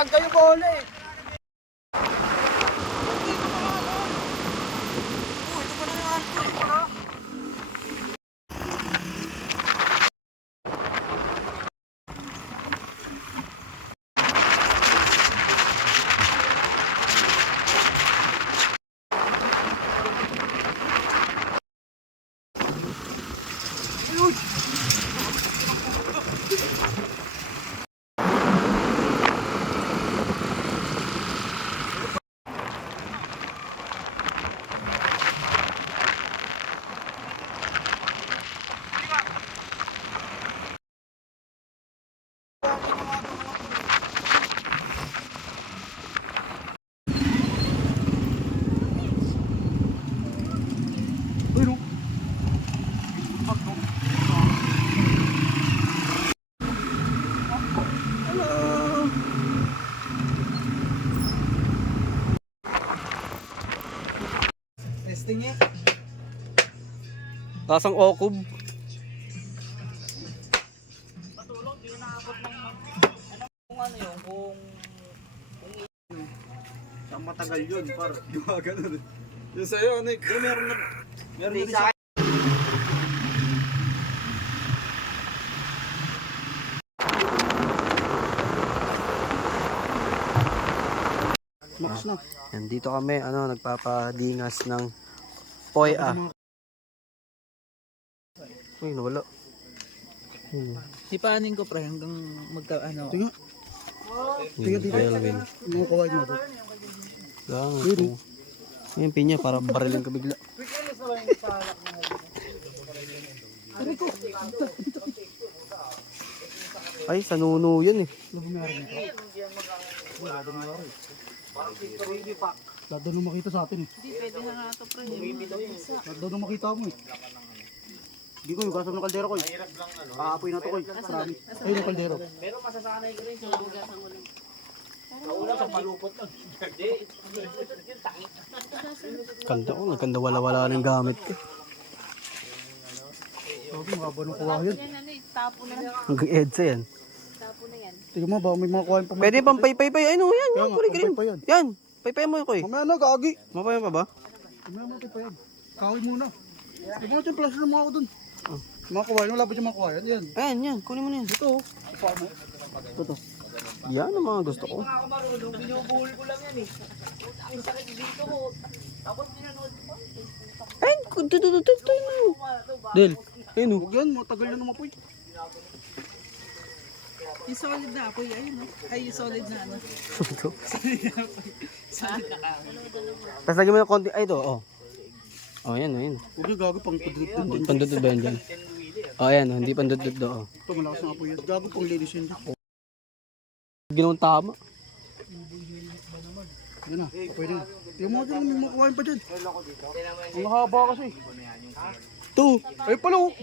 Nakaganda yung bola eh. Testing eh. Lasang okub. Patulong, di na naabot ng kung ano yun, kung saan matagal yun, par. Gumagano. Yung sa'yo, ano eh. Meron na siya. Max na. Yan, dito kami, nagpapadingas ng poya. Uy, nawala. Ipaanin ko pre hanggang magka ano. Tiga dito. Mga kaway mo. Lang. Yung pinya, para barilin ka bigla. Ay, sa nuno yun eh. Lado nung makita sa atin eh. Hindi, pwede na nga ito, pre. Lado nung makita mo eh. Hindi ko yung gasam ng kaldero ko eh. Aapoy na to ko eh. Marami. Ayun yung kaldero. Pero masasanay ko rin sa bugasan ko lang. Nauna sa palupot lang. Kanda ko, nagkanda wala-wala ng gamit ko. Sabi mga ba nung kuwahin. Yan, ano eh, tapo na lang. Hanggang EDSA yan. Tapo na yan. Tingnan mo ba may mga kuwahin pa. Pwede pang paypay. Ay, no, yan. Kaya Yan, nga, kulik rin. pampay pa yan. Yan, paypay mo ko eh. Mamaya na, gagi. Mapayan pa ba? Mamaya mo pa yan. Kahoy muna. Yung mga flash na mga ako dun. Mga kuwahin, wala pa yung mga kuwahin. Yan. Ayan, yan. Kunin mo na yan. Ito oh. Kuha mo. Ito. Yan ang mga gusto ko. Ako marunong, binubuhol ko lang yan eh. Ang sakit dito ko. Tapos pinanood ko pa. Ay, tututututoy mo. Del, ayun oh. Huwag yan, matagal na naman po eh. Yung solid na apoy, ayun no? Ay, yung solid na ano. Solid na kahoy. Tapos lagyan mo ng konti. Ay, ito, oh. Oh, yan, oh, yan. Huwag yung gago pang pudrip din. Pandudod ba yan dyan? Oh, ayan, oh, hindi pandudod do. Oh. Ito malakas na po yan. Gago pang linis yun. Ginawang tama. Yan na, pwede na. Tingnan mo dyan, may mga kuwahin pa dyan. Ang haba kasi. Ito. Ay pala oh.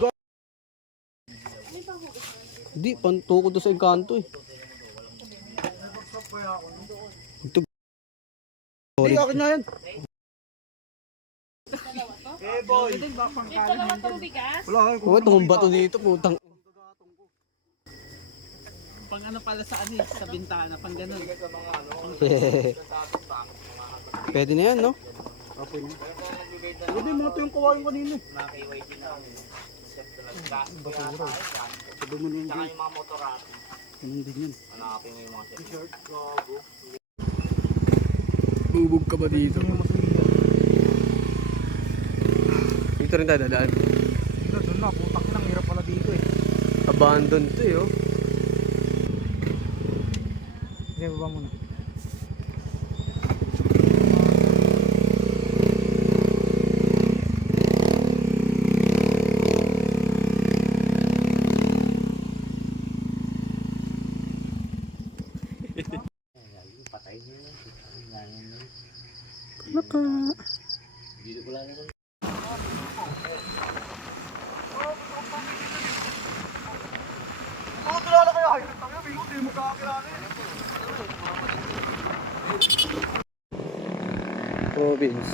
Hindi, pantukod to sa engkanto eh. Ito. Hindi, akin na yan. Ito dalawa itong bigas. Wala ka. Oh, itong bato dito, putang. Pang ano pala sa ano sa bintana, pang ganun. Pwede na yan, no? Hindi, mga ito yung kuwahin kanina. Sabi mo na yung mga motorate. Ganun din yan. Bubog ka ba dito? Dito rin tayo dadaan. Doon na, putak lang. Hirap pala dito eh. Abandon to eh, oh. Sige, baba muna. Mga kilala kayo ay, tayo bigo, di mo kakilala eh. Province.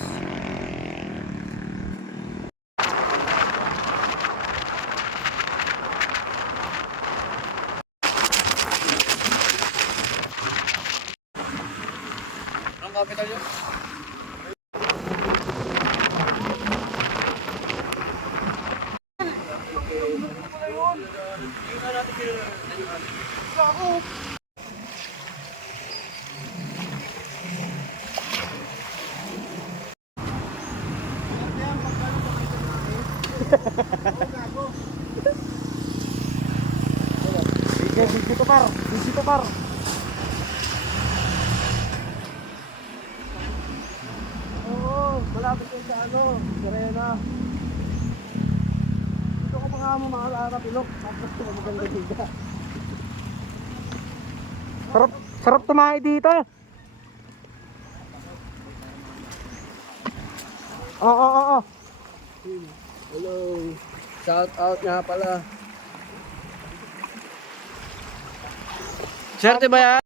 capital yun. Sige to par. Sige to par. Oo, malapit kayo sa ano, Serena. Dito ko pa nga mo makaharap ilok. Tapos ito maganda dito. Sarap tumahay dito. Oo. Hello. Shout out nga pala. Swerte ba yan?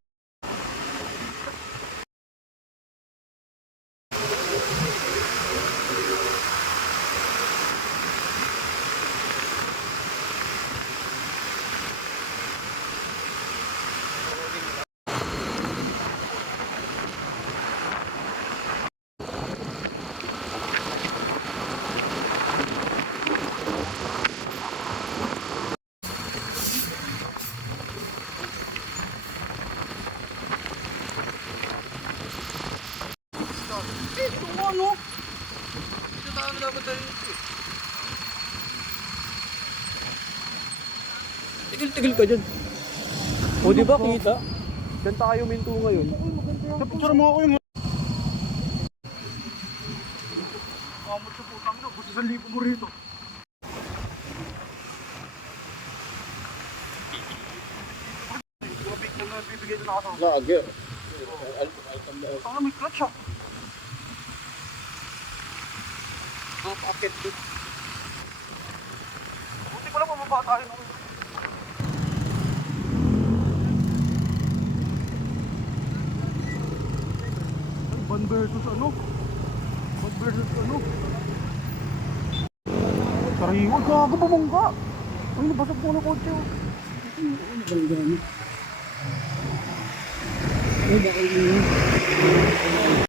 Tigil ka dyan. O di ba kita? Diyan tayo minto ngayon. Picture mo ako yung... Kamot sa putang ino, gusto sa lipo mo rito. Big na bibigay doon ako. Lagi. Parang may clutch ah. Akit dito. Buti pala pababa tayo. Van versus ano? Van versus ano? Sariwa, gago bumangga. Ay, nabasag ko na kotse. Nabangga na. Ay, bakal mo yun.